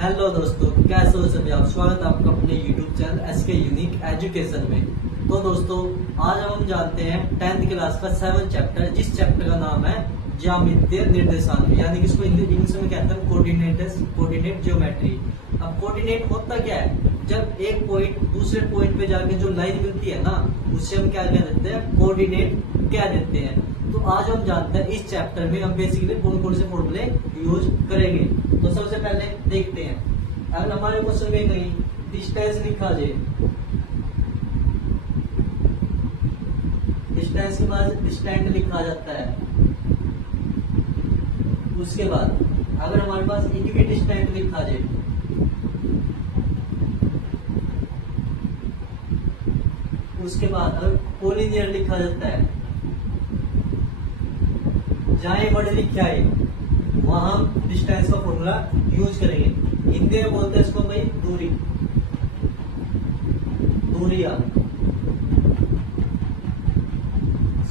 Hello दोस्तों, कैसे हो सभी आप। स्वागत है आपका अपने YouTube channel SK unique education में। तो दोस्तों, आज हम जानते हैं 10th क्लास का 7th चैप्टर, जिस चैप्टर का नाम है ज्यामितीय निर्देशांक, यानी कि इसको इंग्लिश में कहते हैं कोऑर्डिनेट ज्योमेट्री। अब कोऑर्डिनेट होता क्या है? जब एक पॉइंट दूसरे पॉइंट पे जाके जो लाइन मिलती है ना, उससे हम क्या कह देते हैं? कोऑर्डिनेट कह देते हैं। तो आज हम जानते हैं इस चैप्टर में हम बेसिकली कौन कौन से फॉर्मूले यूज करेंगे। तो सबसे पहले देखते हैं, अगर हमारे क्वेश्चन में कहीं डिस्टेंस लिखा जाए, डिस्टेंस के बाद डिस्टेंट लिखा जाता है, उसके बाद अगर हमारे पास इक्वी डिस्टेंट लिखा जाए, उसके बाद अगर कोलिनियर लिखा जाता है, जहां वर्ड लिखा है वहां हम डिस्टेंस का फॉर्मूला यूज करेंगे। हिंदी में बोलते हैं इसको भाई दूरी, दूरिया,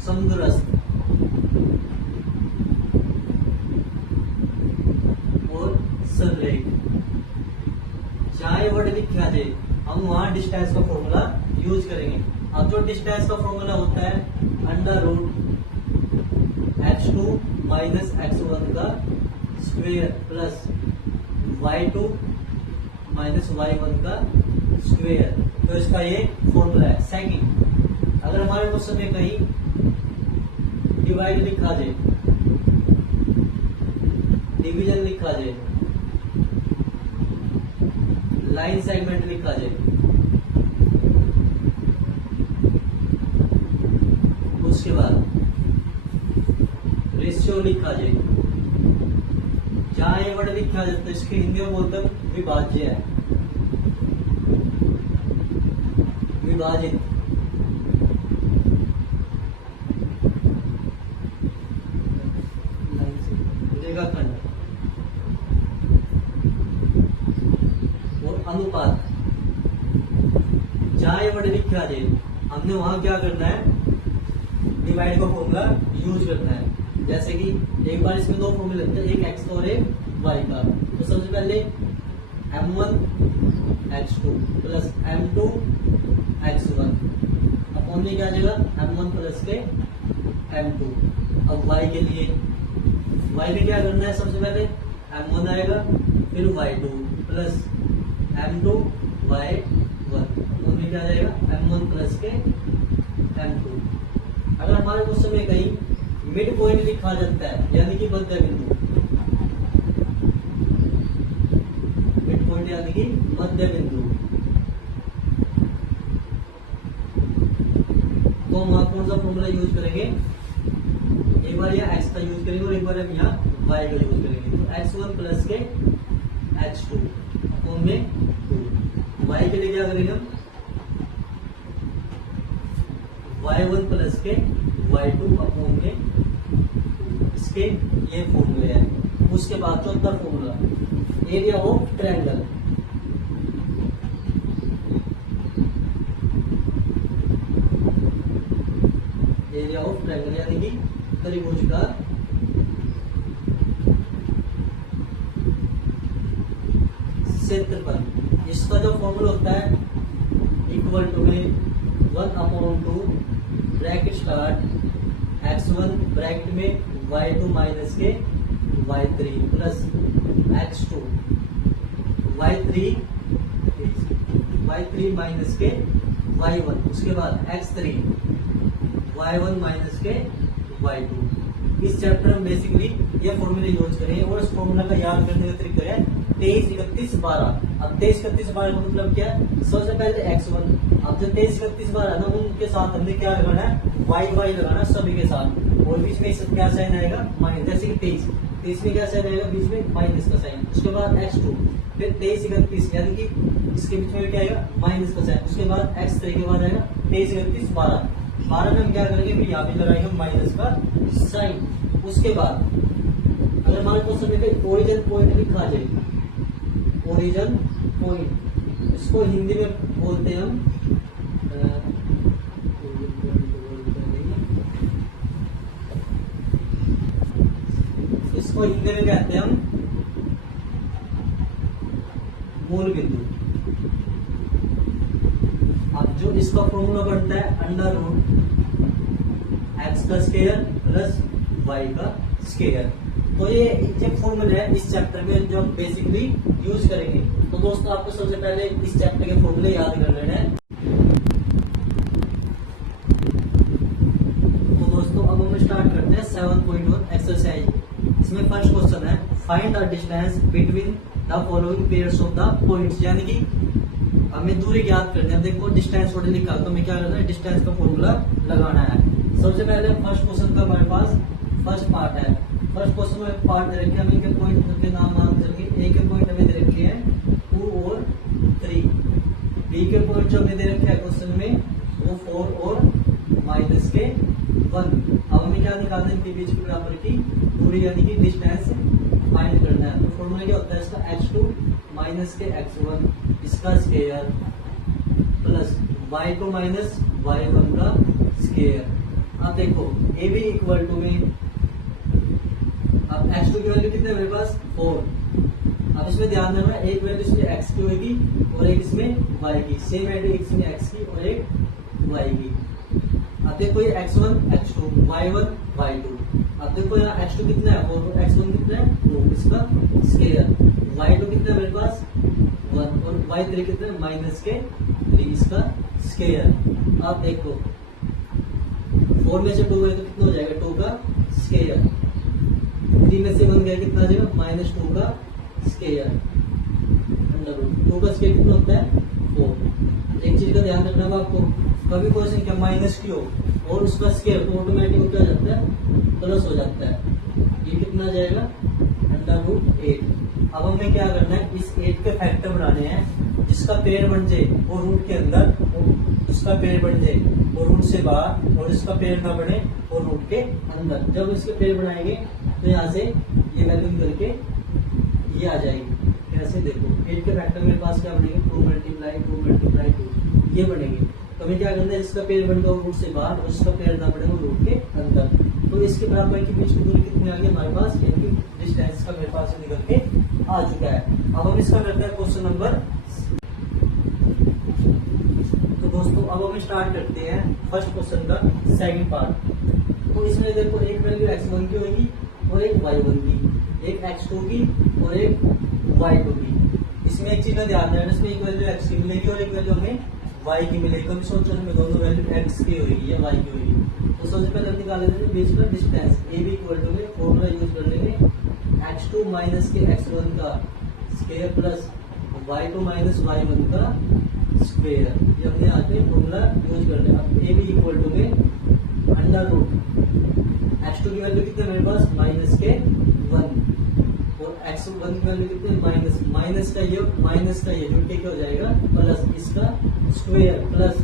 समदूरस्थ और सररेख। जहां वर्ड लिखा जाए हम वहां डिस्टेंस का फॉर्मूला यूज करेंगे। अब जो डिस्टेंस का फॉर्मूला होता है √x2 माइनस x1 का square plus y2 minus y1 का स्क्वेयर, तो इसका ये फॉर्मूला है। सेकंड, अगर हमारे क्वेश्चन में कहीं डिवाइड लिखा जाए, डिवीजन लिखा जाए, लाइन सेगमेंट लिखा जाए, उसके बाद रेशियो लिखा जाए, जहां ये वर्ड लिखा जाता है इसके हिंदी में बोलते हैं विभाज्य है, विभाजित, रेखाखंड और अनुपात। जहां ये वर्ड लिखा जाए हमने वहां क्या करना है? डिवाइड का फॉर्मूला यूज करना है। जैसे कि एक बार इसमें दो फॉर्मूले लगते हैं, एक x और एक y का। तो सबसे पहले m1x2 plus m2 x1 upon में क्या आ जाएगा? m1 प्लस के m2। अब y के लिए y में क्या करना है? सबसे पहले m1 आएगा, फिर y2 plus m2 y1 upon में क्या आ जाएगा? m1 प्लस के m2। अगर हमारे क्वेश्चन में कहीं मिड पॉइंट लिखा जाता है, यानी कि मध्य बिंदु, मिड पॉइंट यानी कि मध्य बिंदु, तो हम वहां कौन सा फॉर्मूला यूज करेंगे? एक बार यहाँ x का यूज करेंगे और एक बार हम यहाँ y का यूज करेंगे। तो x1 प्लस के x2 अपॉन में 2। y के लिए क्या करेंगे हम? y1 प्लस के y2 अपॉन में, इसके ये फॉर्मूले हैं। उसके बाद चौथा formula area of triangle, area of triangle यानी कि त्रिभुज का क्षेत्रफल। इसका जो फॉर्मूला होता है इक्वल टू में 1/2 ब्रैकेट स्टार्ट x1 ब्रैकेट में y2 माइनस के y3 plus x2 y3 minus के y1, उसके बाद x3 y1 माइनस के y2। इस चैप्टर में बेसिकली ये फॉर्मूले यूज करेंगे और इस फॉर्मूला का याद करने का तरीका है 23, 31, 12। अब 23, 31, 12 का मतलब क्या है? सबसे पहले x1, अब जो 23, 31, 12 है ना, उनके साथ हमने क्या लगाना है? y लगाना सभी के साथ, और बीच में क्या साइन आएगा? माइनस। जैसे कि 23 में क्या साइन आएगा? बीच में माइनस का साइन। उसके बाद x2, फिर 23, 31 यानी कि इसके बीच में क्या आएगा? माइनस का साइन। उसके बाद x3 के बाद आएगा 23, 31, 12 में हम क्या करेंगे? फिर यहाँ पे लगाएंगे माइनस का साइन। उसके बाद अगर हमारे क्वेश्चन में ओरिजिन पॉइंट लिखा जाए, ओरिजिन पॉइंट, इसको हिंदी में बोलते हैं हम इसको हिंदी में कहते हैं हम मूल बिंदु। अब जो इसका फॉर्मूला बनता है अंडर रूट एक्स का स्क्वायर प्लस वाई का स्क्वायर। तो ये जो फॉर्मूला है इस चैप्टर में जो हम बेसिकली यूज करेंगे। तो दोस्तों आपको सबसे पहले इस चैप्टर के फॉर्मूले याद कर लेने हैं। तो दोस्तों अब हम स्टार्ट करते हैं 7.1 एक्सरसाइज। इसमें फर्स्ट क्वेश्चन है find the distance between the following pairs of the points, यानी कि हमें दूरी ज्ञात करनी है। देखो डिस्टेंस ऑलरेडी लिखा तो हमें क्या करना है, डिस्टेंस का फॉर्मूला लगाना है। सबसे पहले फर्स्ट क्वेश्चन का हमारे पास फर्स्ट पार्ट है। फर्स्ट क्वेश्चन में पार्ट दे रखे हैं, इनके पॉइंट के नाम करके। ए के पॉइंट हमें दे रखे हैं 2 और 3। बी के पॉइंट जो हमें दे रखे हैं क्वेश्चन में वो 4 और माइनस के 1। अब हमें क्या निकालना है, इनके बीच के बराबर की दूरी यानी कि डिस्टेंस फाइंड करना है। तो फॉर्मूला क्या होता है इसका, x2 माइनस के x1 इसका square plus y2 minus y1 का स्क्वायर। अब देखो ए भी इक्वल टू में, अब x2 की वैल्यू कितनी है मेरे पास 4। अब इसमें ध्यान देना एक वैल्यू इसमें x की होगी और एक इसमें y की। सेम वैल्यू एक इसमें x की और एक y की। अब देखो ये x1 x2 y1 y2। अब देखो यहाँ x2 कितना है 4, x1 कितना है 2 इसका स्क्वायर, y2 कितना है मेरे पास 1 और y3 कितना है माइनस के 3 इसका स्क्वायर। अब देखो 4 में से 2 गए तो कितना हो जाएगा 2 का स्क्वायर, 3 में से 1 गया कितना आ जाएगा माइनस 2 का स्क्वायर, अंडर रूट 2 का स्क्वायर कितना होता है 4। एक चीज का ध्यान रखना है आपको, कभी कोई संख्या माइनस की हो और उसका स्क्वायर तो ऑटोमेटिक क्या हो जाता है प्लस हो जाता है। ये कितना आ जाएगा अंडर रूट 8। अब हमें क्या करना है, इस 8 के फैक्टर बनाने हैं जिसका पेड़ बन जाए वो रूट के अंदर, उसका पेड़ बन जाए वो रूट से बाहर और इसका पेड़ ना बने वो रूट के अंदर। जब इसके पेड़ बनाएंगे तो यहाँ से ये वैल्यू निकल के ये आ जाएगी। कैसे देखो 8 के फैक्टर मेरे पास क्या बनेंगे 2 मल्टीप्लाई 2 ये बनेंगे। तो हमें क्या करना है, इसका पेड़ बनेगा रूट से बाहर और इसका पेड़ ना बनेगा रूट के अंदर। तो इसके बराबर के बीच की दूरी कितनी आ गई हमारे पास, यानी डिस्टेंस का मेरे पास निकल के आ चुका है। अब हम इसका करते हैं क्वेश्चन नंबर। तो दोस्तों अब हम स्टार्ट करते हैं फर्स्ट क्वेश्चन का सेकंड पार्ट। तो इसमें देखो एक वैल्यू x1 की होगी और एक y1 की, एक x2 की और एक y2 की। इसमें एक चीज का ध्यान रखना, इसमें एक वैल्यू x की मिलेगी और एक वैल्यू हमें y की मिलेगी। कभी सोचो हमें दोनों वैल्यू x की होगी या y की होगी। तो सबसे पहले हम निकाल लेते हैं बीच का distance. A B equal to में फॉर्मूला यूज कर लेंगे x2 माइनस के x1 का square plus y2 minus y1 का स्क्वायर। ये हमने यहाँ पे फॉर्मूला यूज कर लिया। अब ए बी इक्वल टू में अंडर रूट x2 की वैल्यू कितनी है मेरे पास माइनस के 1 और x1 की वैल्यू कितनी है माइनस का ये जो टेक हो जाएगा प्लस इसका स्क्वायर प्लस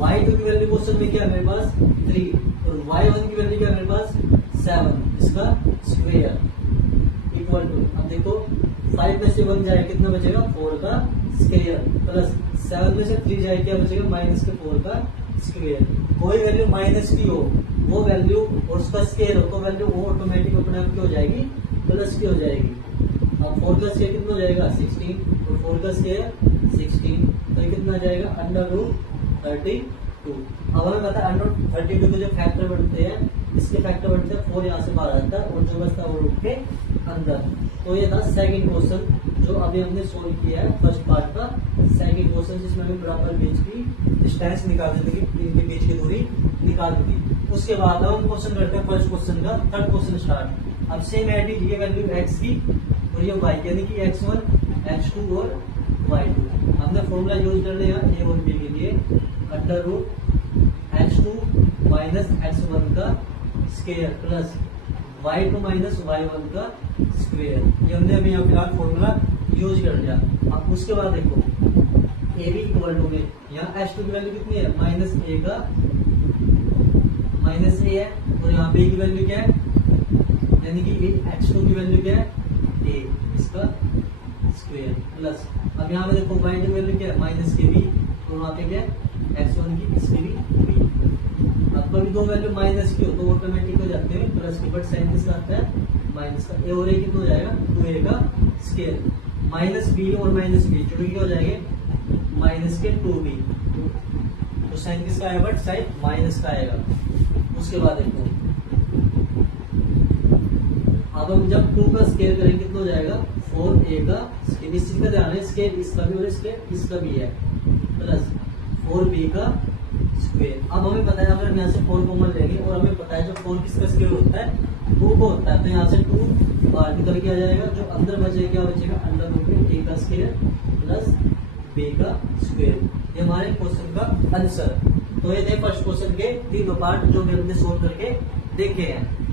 y2 की वैल्यू क्वेश्चन में क्या है मेरे पास 3 और y1 की वैल्यू क्या है मेरे पास 7 इसका स्क्वायर इक्वल टू। अब देखो 5 में से 1 जाए कितना बचेगा 4 का स्क्वायर प्लस 7 में से 3 जाए क्या बचेगा माइनस के 4 का स्क्वायर। कोई वैल्यू माइनस की हो वो वैल्यू और उसका स्क्वायर हो तो वैल्यू वो ऑटोमेटिक अपने आप की हो जाएगी प्लस की हो जाएगी। अब 4 का स्क्वायर कितना हो जाएगा 16 और 4 का स्क्वायर 16 तो ये कितना आ जाएगा अंडर रूट 32। अब हमें पता है अंडर रूट 32 के जो फैक्टर बनते हैं इसके फैक्टर बनते हैं 4 यहाँ से बाहर आ जाता है और जो बचता है वो रूट के अंदर। तो ये था सेकंड क्वेश्चन जो अभी हमने सोल्व किया है फर्स्ट पार्ट का सेकंड क्वेश्चन, जिसमें हमें बराबर बीच की डिस्टेंस निकाल दी थी, इनके बीच की दूरी निकाल दी थी। उसके बाद हम क्वेश्चन करते हैं फर्स्ट क्वेश्चन का थर्ड क्वेश्चन स्टार्ट। अब सेम एडिट ये वैल्यू x की और ये y की, यानी कि x1 x2 और y2। हमने फॉर्मूला यूज कर लिया a और b के लिए under root x2 minus x1 का square plus y2 minus y1 का स्क्वायर। ये हमने अभी यहाँ फिलहाल फॉर्मूला यूज कर लिया। अब उसके बाद देखो ए बी इक्वल टू में यहाँ h2 की वैल्यू कितनी है माइनस ए का माइनस ए है और यहाँ पे की वैल्यू क्या है यानी कि x2 की वैल्यू क्या है a इसका स्क्वायर प्लस अब यहाँ पे देखो y की वैल्यू क्या है माइनस के बी तो वहाँ पे क्या है x1 की इसकी भी b। अब कभी दो वैल्यू माइनस की हो तो ऑटोमेटिक हो जाते हैं प्लस की, बट साइन किसका आता है माइनस का। ए और ए कितना हो जाएगा 2a का स्क्वायर माइनस बी और माइनस बी जुड़ के हो जाएंगे माइनस के 2b, तो साइन किसका आएगा बट साइन माइनस का आएगा। उसके बाद देखो अब हम जब 2 का स्केयर करेंगे कितना हो जाएगा 4a का स्केयर, इस चीज का ध्यान है स्केयर इसका भी और स्केयर इसका भी है प्लस 4b का स्क्वायर। अब हमें पता है अगर हम यहाँ से 4 कॉमन लेंगे और हमें पता है जो 4 किसका स्क्वायर होता है 2 को होता है, तो यहाँ से 2 बाहर निकल के आ जाएगा, जो अंदर बचेगा क्या बचेगा अंडर रूट में a का स्क्वायर प्लस b का स्क्वायर। ये हमारे क्वेश्चन का आंसर। तो ये थे फर्स्ट क्वेश्चन के 3 पार्ट जो हमने सोल्व करके देखे हैं।